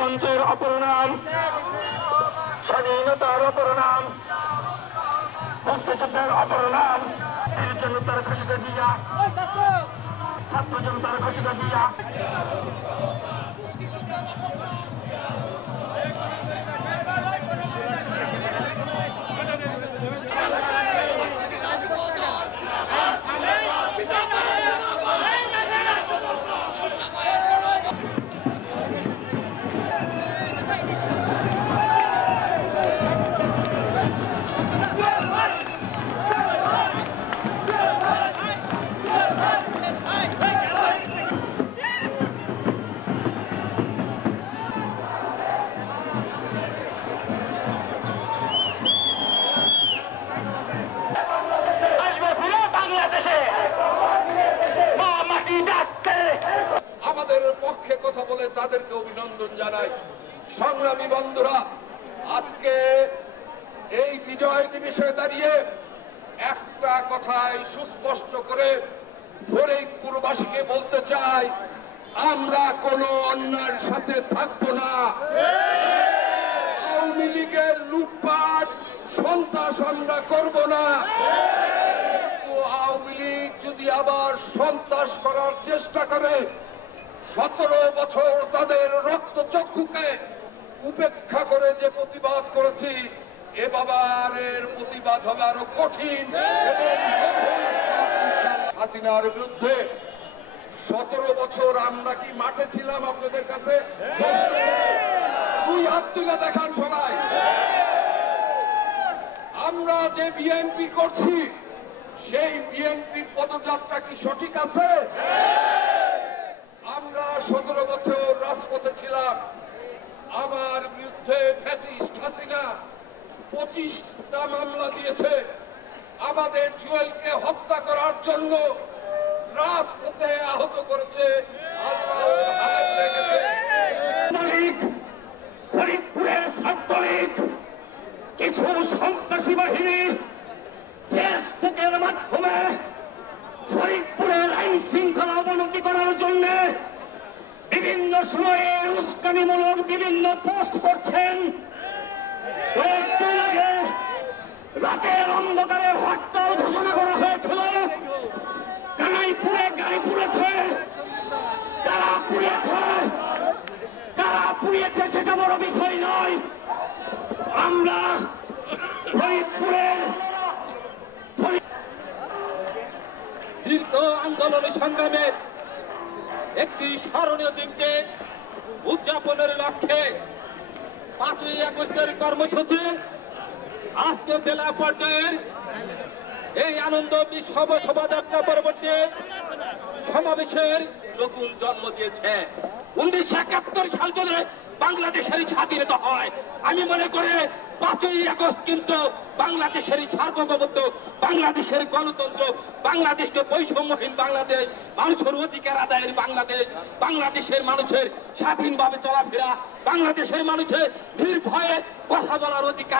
গণতন্ত্রের অপর নাম, স্বাধীনতার অপর নাম, মুক্তিযুদ্ধের অপর নাম, বীর জনতার খালেদা জিয়া, ছাত্র জনতার খালেদা জিয়া। আমাদের পক্ষে কথা বলে তাদেরকে অভিনন্দন জানাই। সংগ্রামী বন্ধুরা, আজকে এই বিজয় দিবসে দাঁড়িয়ে একটা কথাই সুস্পষ্ট করে ফরিদপুরবাসীকে বলতে চাই, আমরা কোন অন্যায়ের সাথে থাকব না। আওয়ামী লীগের লুটপাট সন্ত্রাস আমরা করব না। আওয়ামী লীগ যদি আবার সন্ত্রাস করার চেষ্টা করে, 17 বছর তাদের রক্তচক্ষুকে উপেক্ষা করে যে প্রতিবাদ করেছি, এবার এর প্রতিবাদ হবে আরো কঠিন এবং হাসিনার বিরুদ্ধে। 17 বছর আমরা কি মাঠে ছিলাম? আপনাদের কাছে দুই হাত তুলে দেখান সবাই। আমরা যে বিএনপি করছি, সেই বিএনপির পদযাত্রা কি সঠিক আছে? আমরা 17 বছর রাজপথে ছিলাম। আমার বিরুদ্ধে ফ্যাসিস্ট হাসিনা 25টা মামলা দিয়েছে। আমাদের জুয়েলকে হত্যা করার জন্য রাজপথে আহত করেছে। আল্লাহ হাত রেখেছে। ফরিদপুরের ছাত্রলীগ কিছু সন্ত্রাসী বাহিনী ফেসবুকের মাধ্যমে ফরিদপুরের আইন শৃঙ্খলা অবনতি করার জন্য বিভিন্ন সময়ে উস্কানিমূলক বিভিন্ন পোস্ট করছেন। কয়েকদিন আগে রাতের অন্ধকারে হরতাল ঘোষণা করা হয়েছিল। কানাইপুরে গাড়ি পুড়েছে, কারা পুড়িয়েছে সেটা বড় বিষয় নয়। আমরা ফরিদপুরের দীর্ঘ আন্দোলন সংগ্রামের একটি স্মরণীয় দিনকে উদযাপনের লক্ষ্যে 5ই আগস্টের কর্মসূচি আজকে জেলা পর্যায়ের এই আনন্দ বিশ্বব শোভাযাত্রা পরবর্তী সমাবেশের নতুন জন্ম দিয়েছে। 1971 সাল চলে বাংলাদেশের স্বাধীনতা হয়। আমি মনে করি 5ই আগস্ট কিন্তু বাংলাদেশের সার্বভৌমত্ব, বাংলাদেশের গণতন্ত্র, বাংলাদেশকে বৈষম্যহীন বাংলাদেশ, মানুষের অধিকার আদায়ের বাংলাদেশ, বাংলাদেশের মানুষের স্বাধীনভাবে চলাফেরা, বাংলাদেশের মানুষের নির্ভয়ে কথা বলার অধিকার।